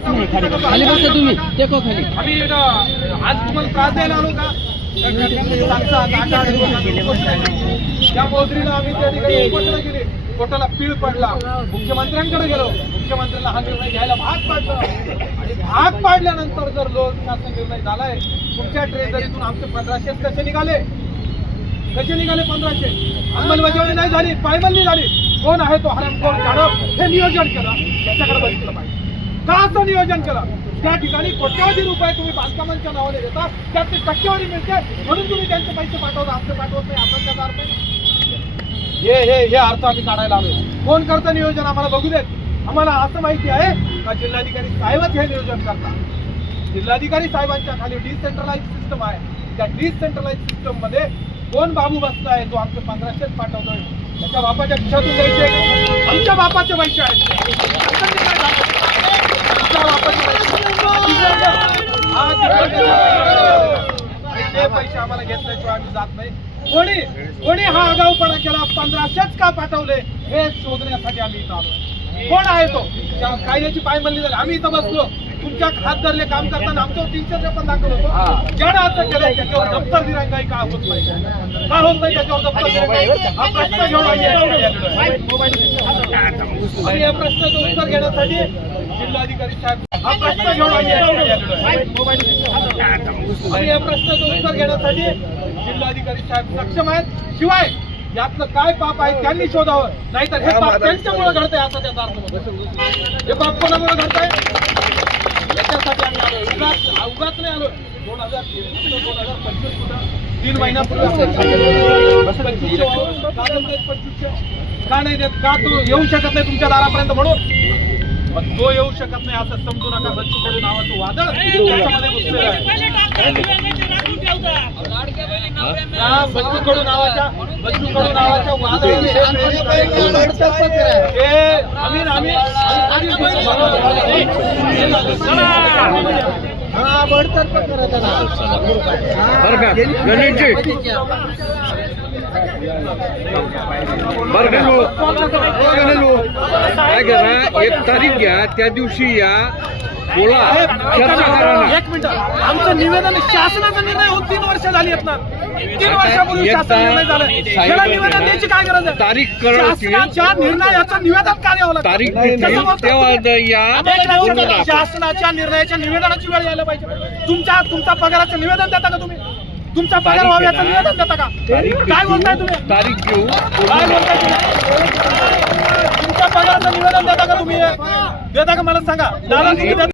खाली बसा तुम्ही, टेको खाली. आम्ही आज तुम्हाला त्रास द्यायला आलो का? त्या मोजरीला आम्ही त्या ठिकाणी उपोषण केली, कोर्टाला पीळ पडला, मुख्यमंत्र्यांकडे गेलो, मुख्यमंत्र्यांना हा निर्णय घ्यायला भाग पाडलं आणि भाग पाडल्यानंतर जर लोकशासन निर्णय झालाय, तुमच्या ट्रेझरीतून आमचे 1500 कसे निघाले? 1500 अंमलबजावणी नाही झाली, पायमल्ली झाली. कोण आहे तो हरामखोर जाधव? हे नियोजन केलं, याच्याकडे बघितलं पाहिजे. का असं नियोजन केलं? त्या ठिकाणी कोट्यवधी रुपये तुम्ही बांधकामांच्या नावाने देता, त्याची टक्केवारी मिळते म्हणून तुम्ही त्यांचे पैसे पाठवता, आमचे पाठवत नाही. आपण त्याचा अर्थ हे अर्थ आम्ही काढायला आलोय. कोण करतं नियोजन आम्हाला बघू देत. आम्हाला असं माहिती आहे का जिल्हाधिकारी साहेबच हे नियोजन करतात. जिल्हाधिकारी साहेबांच्या खाली डिसेंट्रलाइज सिस्टम आहे. त्या डिसेंट्रलाइज सिस्टम मध्ये कोण बाबू बसलाय, तो आमचे 1500 पाठवतोय. त्याच्या बापाच्या खिशातून द्यायचे, आमच्या बापाचे पैसे आहेत. ते पैसे आम्हाला घेतल्याशिवाय आम्ही जात नाही. कोणी हा आगाऊपणा केला, 1500 का पाठवले हे शोधण्यासाठी आम्ही इथं आलो. कोण आहे तो? कायद्याची पायमल्ली झाली. आम्ही इथं बसलो, तुमच्या हात धरले काम करताना आमच्यावर 300 पण दाखल होतो. ज्यानं असं केलं त्याच्यावर दप्तर दिरंगाई का होत नाही? का होत नाही त्याच्यावर दप्तर दिरंगाई? हा प्रश्न घेऊन आम्ही या प्रश्नाचं उत्तर घेण्यासाठी जिल्हाधिकारी साहेब हा प्रश्न घेऊन आम्ही या प्रश्नाचं उत्तर घेण्यासाठी जिल्हाधिकारी साहेब सक्षम आहेत. शिवाय यातलं काय पाप आहे त्यांनी शोधावं, नाहीतर हे पाप त्यांच्यामुळे घडतंय असा त्याचा अर्थ होतो. हे पाप कोणामुळे घडतंय याच्यासाठी आम्ही आलो. उगाच नाही आलो. 2023-2025 सुद्धा 3 महिन्यापूर्वी का नाही देत? का तो येऊ शकत नाही तुमच्या दारापर्यंत म्हणून? पण तो येऊ शकत नाही असं समजू नका. बच्चू कडू नावाचं वादळ त्याच्यामध्ये घुसलेलं आहे. बच्चू कडू नावाच्या वादळ एक तारीख घ्या, त्या दिवशी या बोला. 1 मिनिट, आमचं निवेदन शासनाचा निर्णय होऊन 3 वर्ष झाली आहेत ना. 3 वर्षापूर्वी शासन निर्णय झाला. त्याला निवेदन द्यायची काय गरज आहे? तारीख शासनाच्या निर्णयाचं निवेदन काय द्यावं लागतं? तारीख शासनाच्या निर्णयाच्या निवेदनाची वेळ यायला पाहिजे. तुमच्या पगाराचं निवेदन देता का तुम्ही? तुमचा पगार व्हावा याचं निवेदन देता का? काय बोलताय तुम्ही? तारीख घेऊ. काय बोलताय तुम्ही? तुमच्या पगाराचं निवेदन देता का तुम्ही? देता का मला सांगा. दादा